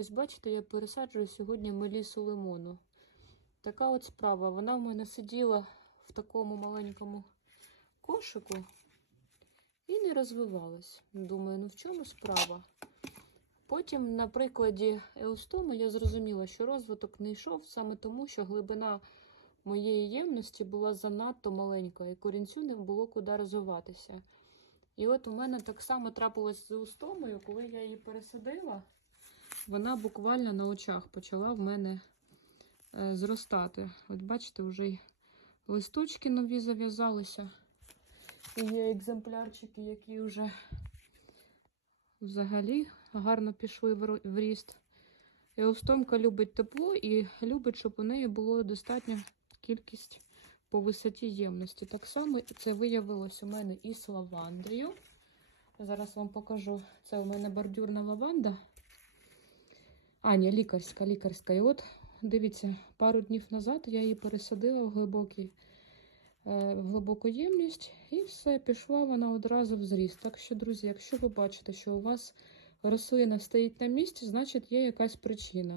Ось бачите, я пересаджую сьогодні мелісу лимону. Така от справа. Вона в мене сиділа в такому маленькому кошику і не розвивалась. Думаю, ну в чому справа? Потім, на прикладі еустоми, я зрозуміла, що розвиток не йшов саме тому, що глибина моєї ємності була занадто маленька, і корінцю не було куди розвиватися. І от у мене так само трапилось з еустомою, коли я її пересадила, вона буквально на очах почала в мене е, зростати. От бачите, вже й листочки нові зав'язалися. Є екземплярчики, які вже взагалі гарно пішли в ріст. Еустомка любить тепло і любить, щоб у неї було достатня кількість по висоті ємності. Так само це виявилось у мене і з лавандрію. Зараз вам покажу. Це у мене бордюрна лаванда. А, ні, лікарська, лікарська. І от, дивіться, пару днів назад я її пересадила в глибокий е, в глибоку ємність, і все, пішла вона одразу в зріст. Так що, друзі, якщо ви бачите, що у вас рослина стоїть на місці, значить є якась причина.